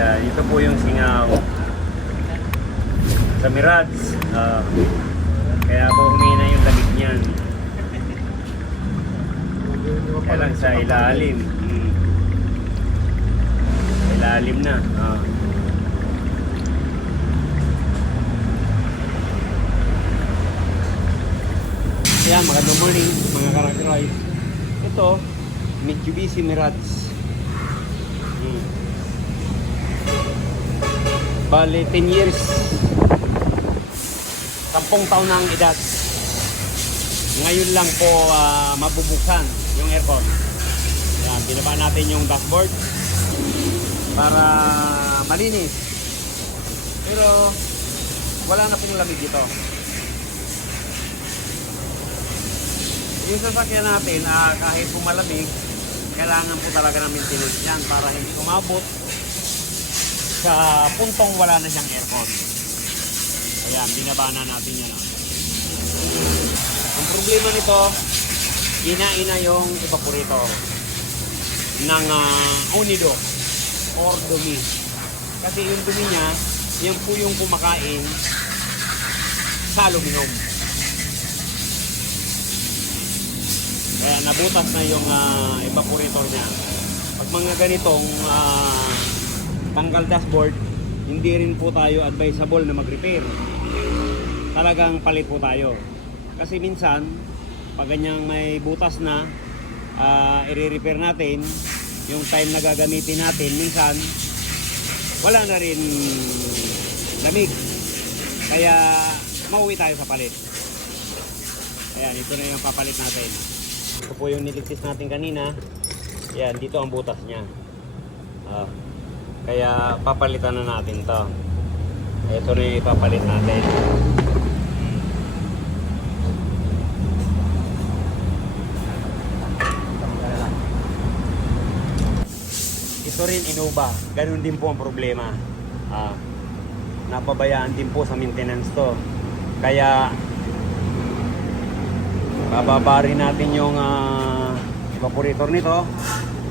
Yan, ito po yung singaw sa Mirage. Kaya po humina yung lamig niyan. Kaya lang sa ilalim. Ilalim na. Kaya magandang morning mga karakteroy. Ito, Mitsubishi Mirage. Bale, 10 years. 10 taon na ang edad. Ngayon lang po mabubuksan yung aircon. Yan, binaba natin yung dashboard para malinis. Pero wala na pong lamig dito. Yung sasakyan natin, kahit pumalamig, kailangan po talaga ng maintenance yan para hindi umabot sa puntong wala na siyang aircon. Ayan, binaba na natin yan. Ang problema nito, ina yung evaporator ng unido or dumi. Kasi yung dumi niya, yan po yung kumakain sa aluminum. Kaya nabutas na yung evaporator niya. Pag mga ganitong tanggal dashboard, hindi rin po tayo advisable na mag-repair. Talagang palit po tayo. Kasi minsan, pag ganyang may butas na, i-repair natin, yung time na gagamitin natin, minsan, wala na rin lamig. Kaya, mauwi tayo sa palit. Ayan, ito na yung papalit natin. Ito po yung niligtis natin kanina. Yan, dito ang butas niya. Kaya papalitan na natin to. Ito na yung ipapalit natin. Ito rin Innova. Ganun din po ang problema. Napabayaan din po sa maintenance to. Kaya bababa rin natin yung evaporator nito.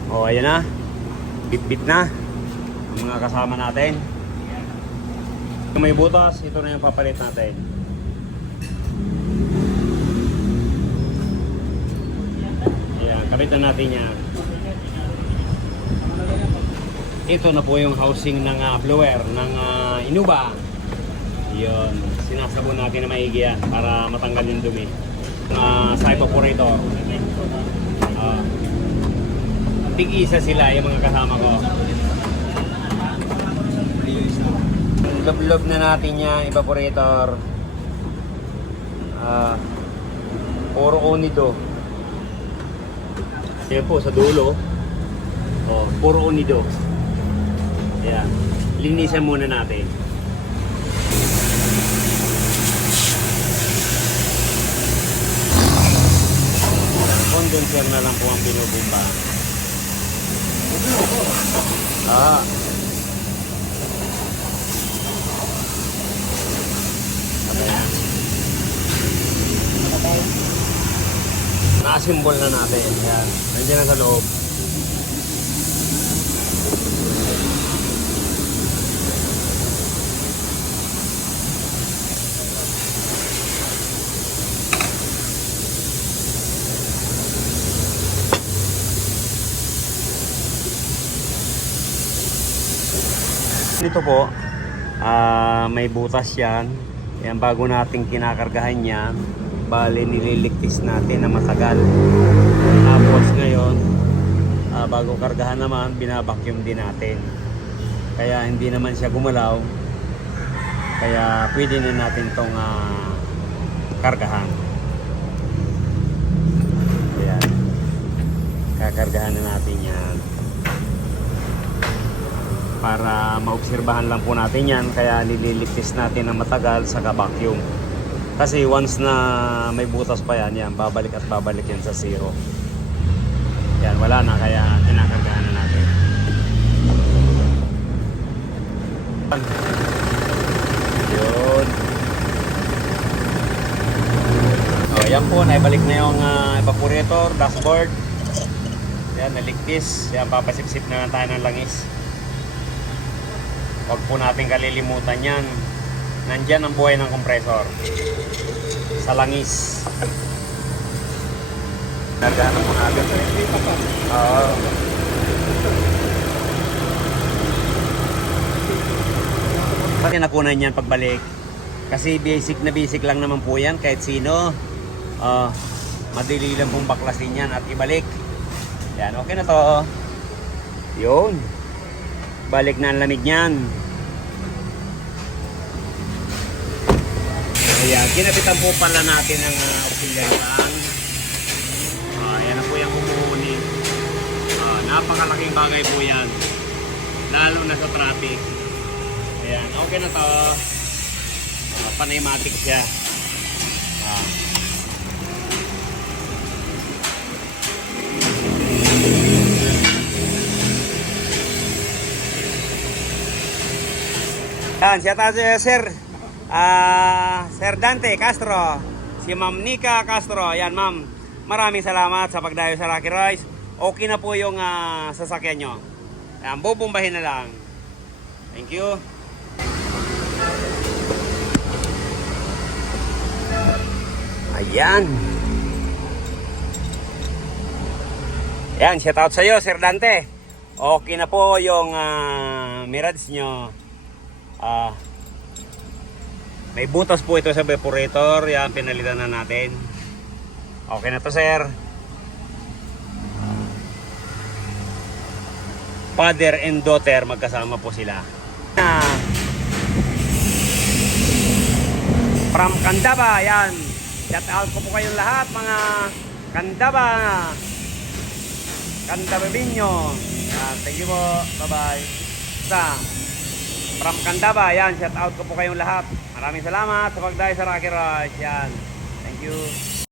O ayan na. Bit-bit na ang mga kasama natin. Kung may butas, ito na yung papalit natin. Ayan, kabit na natin yan. Ito na po yung housing ng blower ng Innova. Yun, sinasabon natin na maigi yan para matanggal yung dumi sa evaporator. Tig-isa sila yung mga kasama ko. Love na natin yung evaporator. Puro unido. Yan po sa dulo. Puro unido. Ayan. Linisan muna natin. Condenser na lang po ang binubumba. Na-assemble na natin. Yan. Nandiyan na sa loob. Dito po, may butas yan. Yan, bago natin kinakargahan yan, bali nililigtis natin na matagal. Tapos ngayon, bago kargahan naman, binabacuum din natin. Kaya hindi naman siya gumalaw. Kaya pwede na natin itong kargahan. Ayan. Kakargahan na natin yan. Para maobserbahan lang po natin yan, kaya nililigtis natin na matagal sa vacuum. Kasi once na may butas pa yan, babalik at babalik yan sa zero. Yan, wala na, kaya kinakargahan na natin. Yun. Yan po, naibalik na yung evaporator, dashboard. Yan, naligtis. Yan, papasip-sip na lang tayo ng langis. Huwag po natin kalilimutan yan. Nandyan ang buhay ng compressor. Sa langis. Nagano mo na agad. Oo. Pati nakunan yan pagbalik. Kasi basic na basic lang naman po yan kahit sino. Madali lang pong baklasin yan at ibalik. Yan, okay na to. Yun. Balik na ang lamig niyan. Ayan, kinabitan po pala natin ang auxiliary fan. Yan na po yung kumuhuni. Napakalaking bagay po yan. Lalo na sa traffic. Ayan, okay na to. Pneumatic siya. Yan, siya tayo sir. Sir Dante Castro. Si Ma'am Nika Castro. Yan ma'am. Maraming salamat sa pagdayo sa Lucky Rice. Okay na po yung sasakyan nyo. Yan, bubumbahin na lang. Thank you. Ayan. Ayan, shout out sa iyo, Sir Dante. Okay na po yung Mirage nyo. May butas po ito sa evaporator. Yan, pinalitan na natin. Okay na to, sir. Father and daughter, magkasama po sila. From Candaba, yan. Shout out ko po kayong lahat, mga Candaba. Candabinyo. Thank you po. Bye-bye. From Candaba, yan. Shout out ko po kayong lahat. Maraming salamat sa pagdayo sa Lucky Rice. Yan. Thank you.